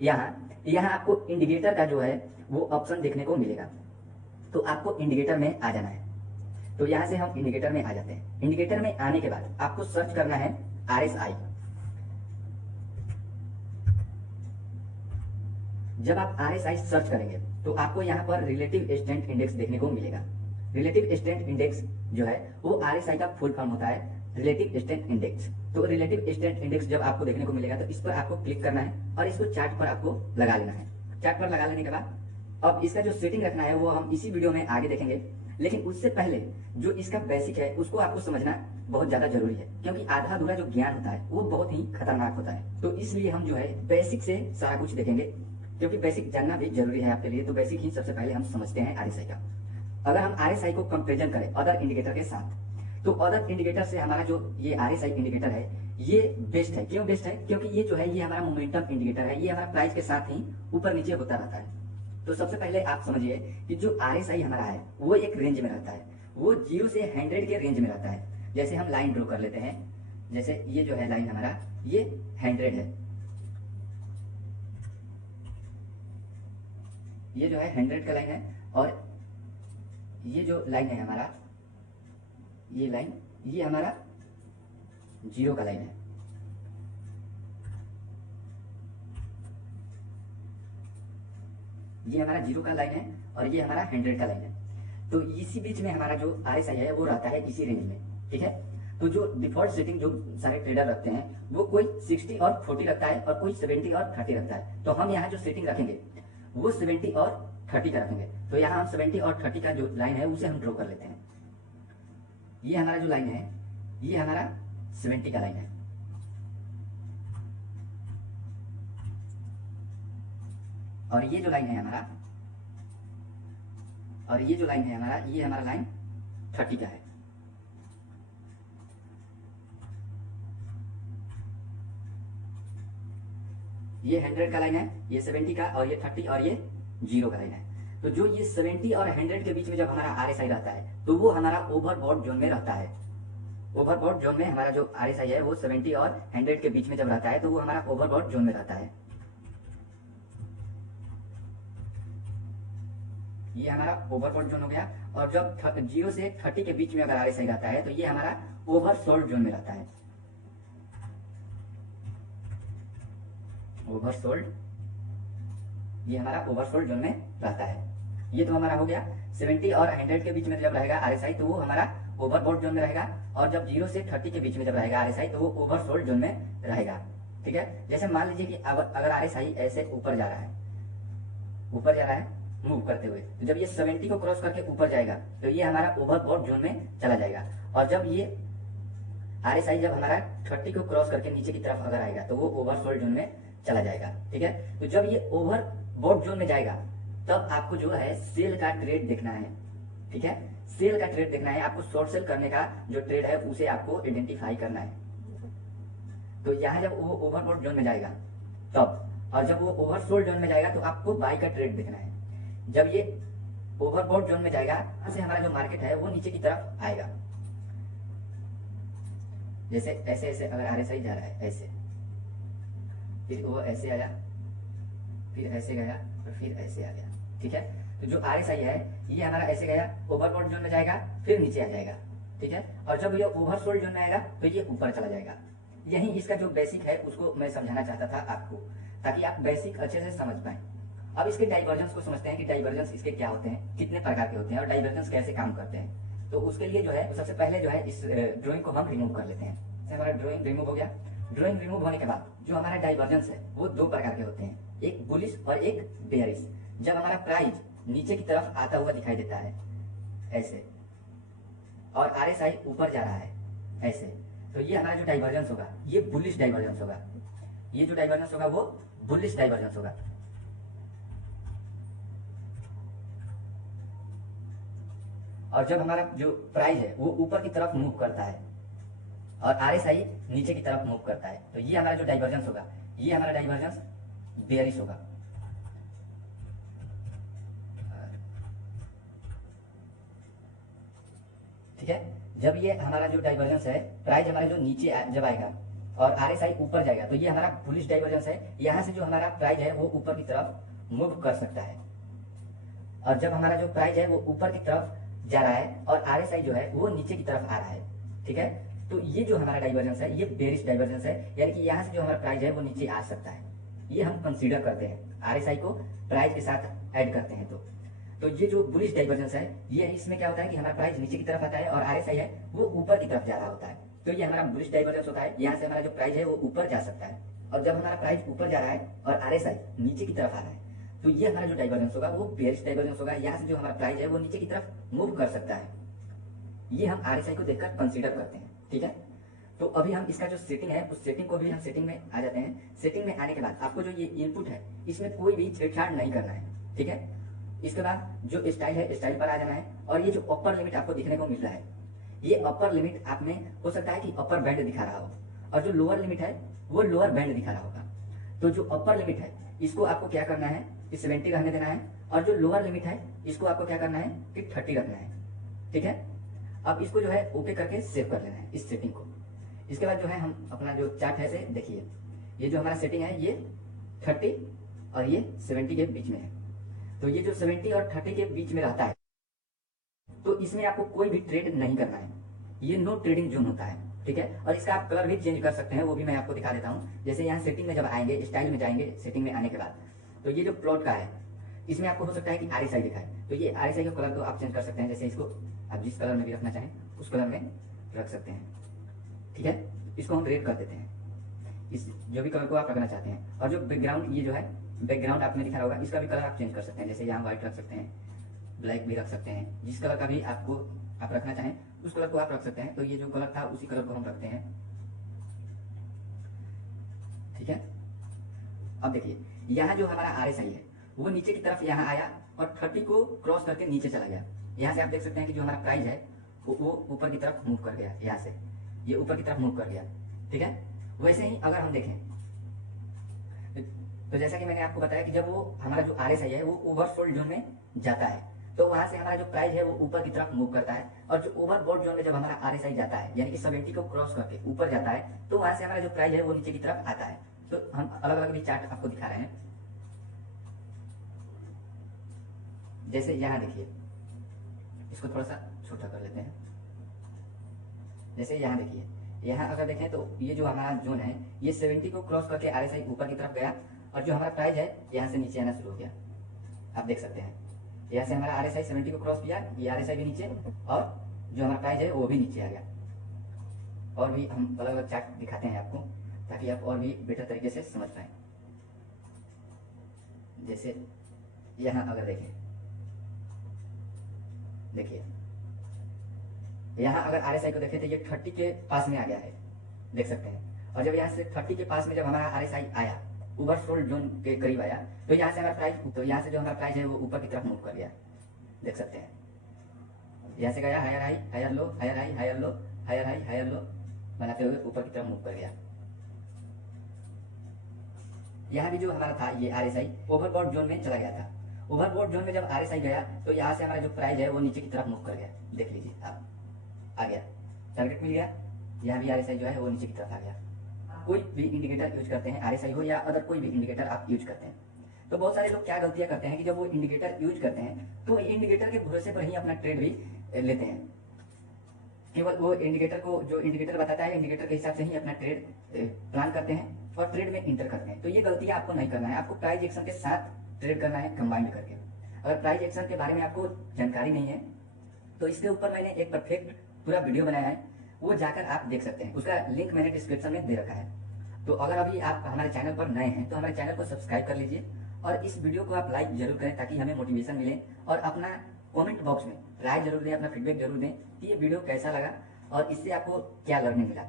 यहाँ यहाँ आपको इंडिकेटर का जो है वो ऑप्शन देखने को मिलेगा। तो आपको इंडिकेटर में आ जाना है। तो यहाँ से हम इंडिकेटर में आ जाते हैं। इंडिकेटर में आने के बाद आपको सर्च करना है RSI। जब आप RSI सर्च करेंगे तो आपको यहाँ पर रिलेटिव स्ट्रेंथ इंडेक्स देखने को मिलेगा। रिलेटिव स्ट्रेंथ इंडेक्स जो है वो RSI का फुल फॉर्म होता है रिलेटिव स्ट्रेंथ इंडेक्स। तो रिलेटिव स्ट्रेंथ इंडेक्स जब आपको देखने को मिलेगा तो इस पर आपको क्लिक करना है और इसको चार्ट पर आपको लगा लेना है। चार्ट पर लगा लेने के बाद अब इसका जो सेटिंग रखना है वो हम इसी वीडियो में आगे देखेंगे, लेकिन उससे पहले जो इसका बेसिक है उसको आपको समझना बहुत ज्यादा जरूरी है, क्योंकि आधा अधूरा जो ज्ञान होता है वो बहुत ही खतरनाक होता है। तो इसलिए हम जो है बेसिक से सारा कुछ देखेंगे, क्योंकि बेसिक जानना भी जरूरी है आपके लिए। तो बेसिक ही सबसे पहले हम समझते हैं RSI का। अगर हम RSI को कंपेरिजन करें अदर इंडिकेटर के साथ, तो अदर इंडिकेटर से हमारा जो ये RSI इंडिकेटर है ये बेस्ट है। क्यों बेस्ट है? क्योंकि ये जो है ये हमारा मोमेंटम इंडिकेटर है, ये हमारा प्राइस के साथ ही ऊपर नीचे होता रहता है। तो सबसे पहले आप समझिए कि जो RSI हमारा है वो एक रेंज में रहता है, वो 0 से 100 के रेंज में रहता है। जैसे हम लाइन ड्रॉ कर लेते हैं, जैसे ये जो है लाइन हमारा ये 100 है, ये जो है 100 का लाइन है, और ये जो लाइन है हमारा ये लाइन ये हमारा 0 का लाइन है। ये हमारा 0 का लाइन है और ये हमारा 100 का लाइन है। तो इसी बीच में हमारा जो RSI है वो रहता है इसी रेंज में, ठीक है। तो जो डिफॉल्ट सेटिंग जो सारे ट्रेडर रखते हैं वो कोई 60 और 40 रखता है और कोई 70 और 30 रखता है। तो हम यहाँ जो सेटिंग रखेंगे वो 70 और 30 का रखेंगे। तो यहाँ हम 70 और 30 का जो लाइन है उसे हम ड्रॉ कर लेते हैं। ये हमारा जो लाइन है ये हमारा 70 का लाइन है, और ये जो लाइन है हमारा और ये जो लाइन है हमारा ये हमारा लाइन 30 का है। ये 100 का लाइन है, ये 70 का, और ये 30 और ये 0 का लाइन है। तो जो ये 70 और 100 के बीच में जब हमारा RSI रहता है तो वो हमारा ओवरबॉट जोन में रहता है। ओवरबॉट जोन में हमारा जो RSI है वो 70 और 100 के बीच में जब रहता है तो वो हमारा ओवरबॉट जोन में रहता है। ये हमारा ओवरबॉट जोन हो गया। और जब 0 से 30 के बीच में अगर RSI रहता है तो ये हमारा ओवरसोल्ड जोन में रहता है। ओवरसोल्ड, ये हमारा ओवरसोल्ड जोन में रहता है। ये तो हमारा हो गया। 70 और 100 के बीच में जब रहेगा RSI तो वो हमारा ओवरबॉट जोन में रहेगा, और जब 0 से 30 के बीच में जब रहेगा RSI तो वो ओवरसोल्ड जोन में रहेगा, ठीक है। जैसे मान लीजिए कि अगर RSI ऐसे ऊपर जा रहा है, ऊपर जा रहा है मूव करते हुए, तो जब ये 70 को क्रॉस करके ऊपर जाएगा तो ये हमारा ओवरबॉट जोन में चला जाएगा। और जब ये RSI जब हमारा 30 को क्रॉस करके नीचे की तरफ अगर आएगा तो वो ओवरसोल्ड जोन में चला जाएगा, ठीक है। तो जब ये ओवरबॉट जोन में जाएगा तब आपको जो है सेल का ट्रेड देखना है, ठीक है। सेल का ट्रेड देखना है आपको। शॉर्ट सेल करने का जो ट्रेड है उसे आपको आइडेंटिफाई करना है। तो यहाँ जब वो ओवरबॉट जोन में जाएगा तब, और जब वो ओवरसोल्ड जोन में जाएगा तो आपको बाय का ट्रेड देखना है। जब ये ओवरबॉट जोन में जाएगा यहाँ से हमारा जो मार्केट है वो नीचे की तरफ आएगा। जैसे ऐसे ऐसे अगर RSI जा रहा है ऐसे, फिर वो ऐसे आया, फिर ऐसे गया और फिर ऐसे आ गया, ठीक है। तो जो RSI है ये हमारा ऐसे गया, ओवरबॉट जोन में जाएगा, फिर नीचे आ जाएगा, ठीक है। और जब ये ओवरसोल्ड जोन में आएगा तो ये ऊपर चला जाएगा। यही इसका जो बेसिक है उसको मैं समझाना चाहता था आपको, ताकि आप बेसिक अच्छे से समझ पाए। अब इसके डाइवर्जेंस को समझते हैं कि डाइवर्जेंस इसके क्या होते हैं, कितने प्रकार के होते हैं और डाइवर्जेंस कैसे काम करते हैं। तो उसके लिए जो है सबसे पहले जो है इस ड्राइंग को हम रिमूव कर लेते हैं। जैसे हमारा ड्राइंग रिमूव हो गया। ड्राइंग रिमूव होने के बाद जो हमारा डाइवर्जेंस है वो 2 प्रकार के होते हैं, एक बुलिश और एक बेयरिश। जब हमारा प्राइस नीचे की तरफ आता हुआ दिखाई देता है ऐसे, और RSI ऊपर जा रहा है ऐसे, तो ये हमारा जो डाइवर्जेंस होगा ये बुलिश डाइवर्जेंस होगा। ये जो डाइवर्जेंस होगा वो बुलिश डाइवर्जेंस होगा। और जब हमारा जो प्राइस है वो ऊपर की तरफ मूव करता है और RSI नीचे की तरफ मूव करता है, तो ये हमारा जो डाइवर्जेंस होगा ये हमारा डाइवर्जेंस बेयरिश होगा। ठीक है। जब ये हमारा जो डाइवर्जेंस है, प्राइस हमारा जो नीचे जब आएगा और RSI ऊपर जाएगा तो ये हमारा बुलिश डाइवर्जेंस है। यहाँ से जो हमारा प्राइस है वो ऊपर की तरफ मूव कर सकता है, और जब हमारा जो प्राइस है वो ऊपर की तरफ जा रहा है और RSI जो है वो नीचे की तरफ आ रहा है, ठीक है, तो ये जो हमारा डाइवर्जेंस है ये बेरिश डाइवर्जेंस है, यानी कि यहाँ से जो हमारा प्राइस है वो नीचे आ सकता है। ये हम कंसीडर करते हैं, RSI को प्राइस के साथ ऐड करते हैं। तो ये जो बुलिश डाइवर्जेंस है ये इसमें क्या होता है कि हमारा प्राइस नीचे की तरफ आता है और RSI है वो ऊपर की तरफ जा रहा होता है, तो ये हमारा बुलिश डाइवर्जेंस होता है। यहाँ से हमारा जो प्राइस है वो ऊपर जा सकता है, और जब हमारा प्राइस ऊपर जा रहा है और RSI नीचे की तरफ आ रहा है तो ये हमारा जो डाइवर्जेंस होगा वो बेरिश डाइवर्जेंस होगा। यहाँ से जो हमारा प्राइस है वो नीचे की तरफ मूव कर सकता है। ये हम RSI को देखकर कंसीडर करते हैं, ठीक है। तो अभी हम इसका जो सेटिंग है उस सेटिंग को भी हम सेटिंग में आ जाते हैं। सेटिंग में आने के बाद आपको जो ये इनपुट है इसमें कोई भी छेड़छाड़ नहीं करना है, ठीक है। इसके बाद जो स्टाइल है स्टाइल पर आ जाना है, और ये जो अपर लिमिट आपको दिखने को मिल रहा है ये अपर लिमिट आप में हो सकता है कि अपर बैंड दिखा रहा हो, और जो लोअर लिमिट है वो लोअर बैंड दिखा रहा होगा। तो जो अपर लिमिट है इसको आपको क्या करना है कि 70 रहने देना है, और जो लोअर लिमिट है इसको आपको क्या करना है कि 30 रखना है, ठीक है। अब इसको जो है ओके करके सेव कर लेना है इस सेटिंग को। इसके बाद जो है हम अपना जो चार्ट है से देखिए, ये जो हमारा सेटिंग है ये 30 और ये 70 के बीच में है। तो ये जो 70 और 30 के बीच में रहता है तो इसमें आपको कोई भी ट्रेड नहीं करना है, ये नो ट्रेडिंग जोन होता है, ठीक है। और इसका आप कलर भी चेंज कर सकते हैं, वो भी मैं आपको दिखा देता हूँ। जैसे यहाँ सेटिंग में जब आएंगे, स्टाइल में जाएंगे, सेटिंग में आने के बाद तो ये जो प्लॉट का है इसमें आपको हो सकता है कि RSI दिखा है, तो ये RSI का कलर को आप चेंज कर सकते हैं। जैसे इसको आप जिस कलर में भी रखना चाहें उस कलर में रख सकते हैं, ठीक है। इसको हम रेड कर देते हैं, इस जो भी कलर को आप रखना चाहते हैं। और जो बैकग्राउंड ये जो है बैकग्राउंड आपने दिखा होगा इसका भी कलर आप चेंज कर सकते हैं। जैसे यहाँ व्हाइट रख सकते हैं, ब्लैक भी रख सकते हैं, जिस कलर का भी आपको आप रखना चाहें उस कलर को आप रख सकते हैं। तो ये जो कलर था उसी कलर को हम रखते हैं, ठीक है। अब देखिए यहाँ जो हमारा RSI है वो नीचे की तरफ यहाँ आया और 30 को क्रॉस करके नीचे चला गया। यहाँ से आप देख सकते हैं कि जो हमारा प्राइस है वो ऊपर की तरफ मूव कर गया, यहाँ से ये ऊपर की तरफ मूव कर गया, ठीक है। वैसे ही अगर हम देखें तो जैसा कि मैंने आपको बताया कि जब वो हमारा जो RSI है वो ओवरसोल्ड जोन में जाता है तो वहां से हमारा जो प्राइस है वो ऊपर की तरफ मूव करता है, और जो ओवरबॉट जोन में जब हमारा RSI जाता है यानी कि 70 को क्रॉस करके ऊपर जाता है तो वहां से हमारा जो प्राइस है वो नीचे की तरफ आता है। तो हम अलग अलग भी चार्ट आपको दिखा रहे हैं। जैसे यहाँ देखिए, इसको थोड़ा सा छोटा कर लेते हैं। जैसे यहाँ देखिए, यहाँ अगर देखें तो ये जो हमारा जोन है ये 70 को क्रॉस करके RSI ऊपर की तरफ गया, और जो हमारा प्राइस है यहाँ से नीचे आना शुरू हो गया। आप देख सकते हैं यहाँ से हमारा RSI 70 को क्रॉस किया, ये RSI भी नीचे, और जो हमारा प्राइस है वो भी नीचे आ गया। और भी हम अलग अलग चार्ट दिखाते हैं आपको ताकि आप और भी बेटर तरीके से समझ पाएं। जैसे यहाँ अगर देखें, देखिए यहाँ अगर RSI को देखें तो ये 30 के पास में आ गया है, देख सकते हैं। और जब यहाँ से 30 के पास में जब हमारा RSI आया, ओवरसोल्ड जोन के करीब आया, तो यहाँ से हमारा प्राइस, तो यहाँ से जो हमारा प्राइस है वो ऊपर की तरफ मूव कर गया, देख सकते हैं। यहाँ से गया higher high higher low, higher high higher low, higher high higher low बनाते हुए ऊपर की तरफ मूव कर गया। यहाँ भी जो हमारा था ये RSI ओवरबॉट जोन में चला गया था। ओवरबॉट जोन में जब RSI गया तो यहाँ से हमारा जो प्राइस है वो नीचे की तरफ मूव कर गया, देख लीजिए आप, आ गया, टारगेट मिल गया। यहाँ भी RSI जो है वो नीचे की तरफ आ गया। कोई भी इंडिकेटर यूज करते हैं, RSI हो या अदर कोई भी इंडिकेटर आप यूज करते हैं, तो बहुत सारे लोग क्या गलतियां करते हैं कि जब वो इंडिकेटर यूज करते हैं तो इंडिकेटर के भरोसे पर ही अपना ट्रेड भी लेते हैं। केवल वो इंडिकेटर को, जो इंडिकेटर बताता है इंडिकेटर के हिसाब से ही अपना ट्रेड प्लान करते हैं और ट्रेड में इंटर करते हैं। तो ये गलतियां आपको नहीं करना है, आपको प्राइस एक्शन के साथ ट्रेड करना है कंबाइंड करके। अगर प्राइस एक्शन के बारे में आपको जानकारी नहीं है तो इसके ऊपर मैंने एक परफेक्ट पूरा वीडियो बनाया है, वो जाकर आप देख सकते हैं, उसका लिंक मैंने डिस्क्रिप्शन में दे रखा है। तो अगर अभी आप हमारे चैनल पर नए हैं तो हमारे चैनल को सब्सक्राइब कर लीजिए और इस वीडियो को आप लाइक जरूर करें ताकि हमें मोटिवेशन मिले, और अपना कमेंट बॉक्स में राय जरूर दें, अपना फीडबैक जरूर दें कि ये वीडियो कैसा लगा और इससे आपको क्या लर्निंग मिला।